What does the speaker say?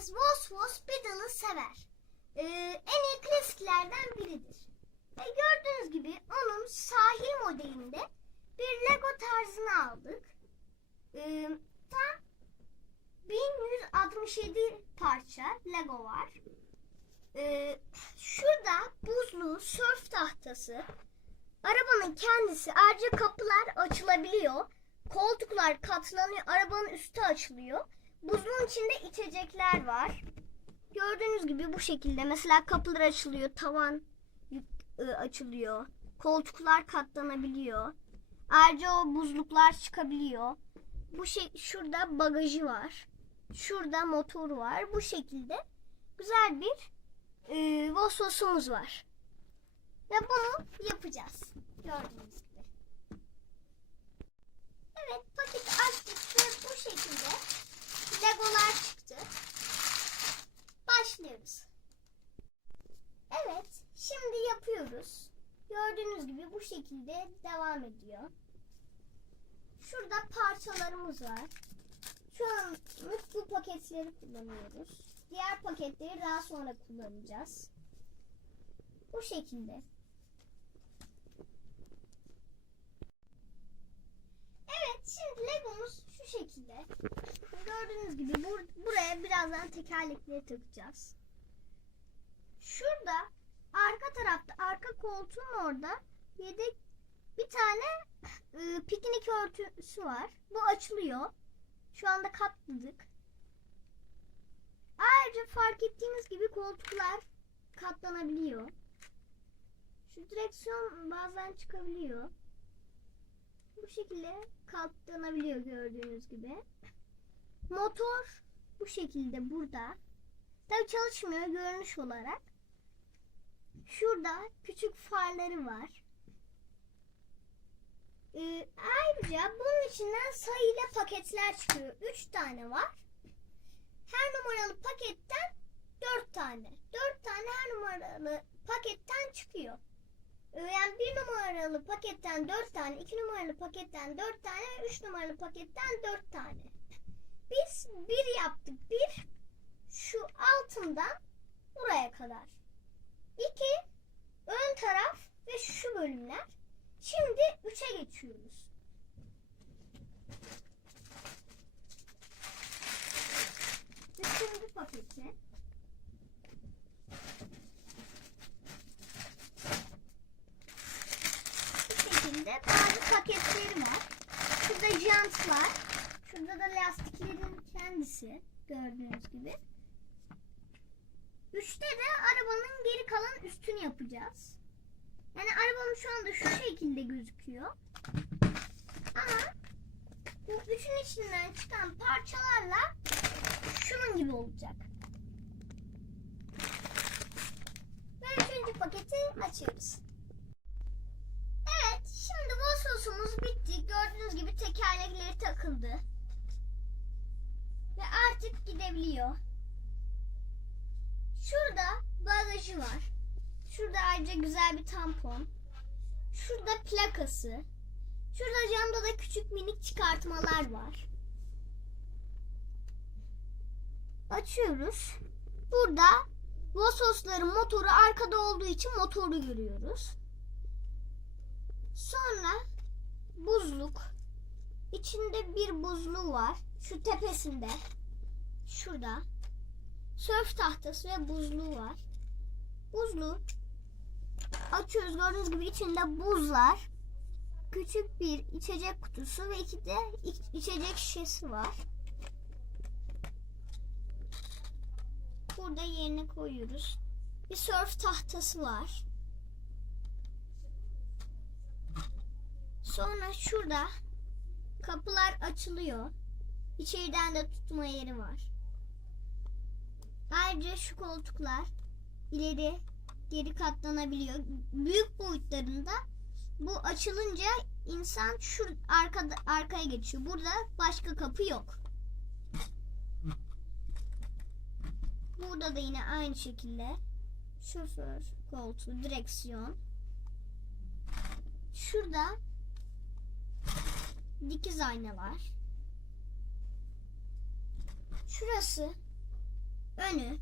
Herkes Vos Vos Biddle'ı sever. Ee, en iyi klasiklerden biridir. Ve gördüğünüz gibi onun sahil modelinde bir Lego tarzını aldık. Ee, tam 1167 parça Lego var. Ee, şurada buzlu sörf tahtası, arabanın kendisi, ayrıca kapılar açılabiliyor. Koltuklar katlanıyor, arabanın üstü açılıyor. Buzluğun içinde içecekler var. Gördüğünüz gibi bu şekilde. Mesela kapılar açılıyor, tavan e, açılıyor. Koltuklar katlanabiliyor. Ayrıca o buzluklar çıkabiliyor. Bu şey şurada bagajı var. Şurada motor var. Bu şekilde güzel bir e, Vosvos'umuz var. Ve bunu yapacağız. Gördüğünüz gibi. Evet paketi açtık ve bu şekilde legolar çıktı. Başlıyoruz. Evet şimdi yapıyoruz. Gördüğünüz gibi bu şekilde devam ediyor. Şurada parçalarımız var. Şu an bu paketleri kullanıyoruz. Diğer paketleri daha sonra kullanacağız. Bu şekilde. Evet şimdi Legomuz şu şekilde. Gördüğünüz gibi bur- buraya birazdan tekerlekleri takacağız. Arka koltuğun orada yedek bir tane e, piknik örtüsü var. Bu açılıyor. Şu anda katladık. Ayrıca fark ettiğiniz gibi koltuklar katlanabiliyor. Şu direksiyon bazen çıkabiliyor. Bu şekilde katlanabiliyor gördüğünüz gibi. Motor bu şekilde burada. Tabii çalışmıyor görünüş olarak. Şurada küçük farları var. Ee, ayrıca bunun içinden sayıyla paketler çıkıyor. 3 tane var. Her numaralı paketten 4 tane. 4 tane her numaralı paketten çıkıyor. Ee, Yani bir numaralı paketten 4 tane, 2 numaralı paketten 4 tane, 3 numaralı paketten 4 tane. Biz bir yaptık. Bir şu altından buraya kadar. İki ön taraf ve şu bölümler. Şimdi üçe geçiyoruz. Üçüncü paketi. Bu şekilde bazı paketleri var. Şurada jantlar. Şurada da lastiklerin kendisi. Gördüğünüz gibi. Üçte de arabanın geri kalan üstünü yapacağız. Yani arabam şu anda şu şekilde gözüküyor. Ama bu üçün içinden çıkan parçalarla şunun gibi olacak. Ve üçüncü paketi açıyoruz. Evet, şimdi sosumuz bitti. Gördüğünüz gibi tekerlekleri takıldı. Ve artık gidebiliyor. Şurada bagajı var. Şurada ayrıca güzel bir tampon. Şurada plakası. Şurada camda da küçük minik çıkartmalar var. Açıyoruz. Burada Vosos'ların motoru arkada olduğu için motoru görüyoruz. Sonra buzluk. İçinde bir buzluğu var. Şu tepesinde. Şurada. Sörf tahtası ve buzluğu var. Buzluğu açıyoruz. Gördüğünüz gibi içinde buzlar. Küçük bir içecek kutusu ve iki de iç- içecek şişesi var. Burada yerine koyuyoruz. Bir sörf tahtası var. Sonra şurada kapılar açılıyor. İçeriden de tutma yeri var. Ayrıca şu koltuklar ileri geri katlanabiliyor. Büyük boyutlarında bu açılınca insan şu arkada arkaya geçiyor. Burada başka kapı yok. Burada da yine aynı şekilde şoför koltuğu, direksiyon. Şurada dikiz aynalar. Şurası önü,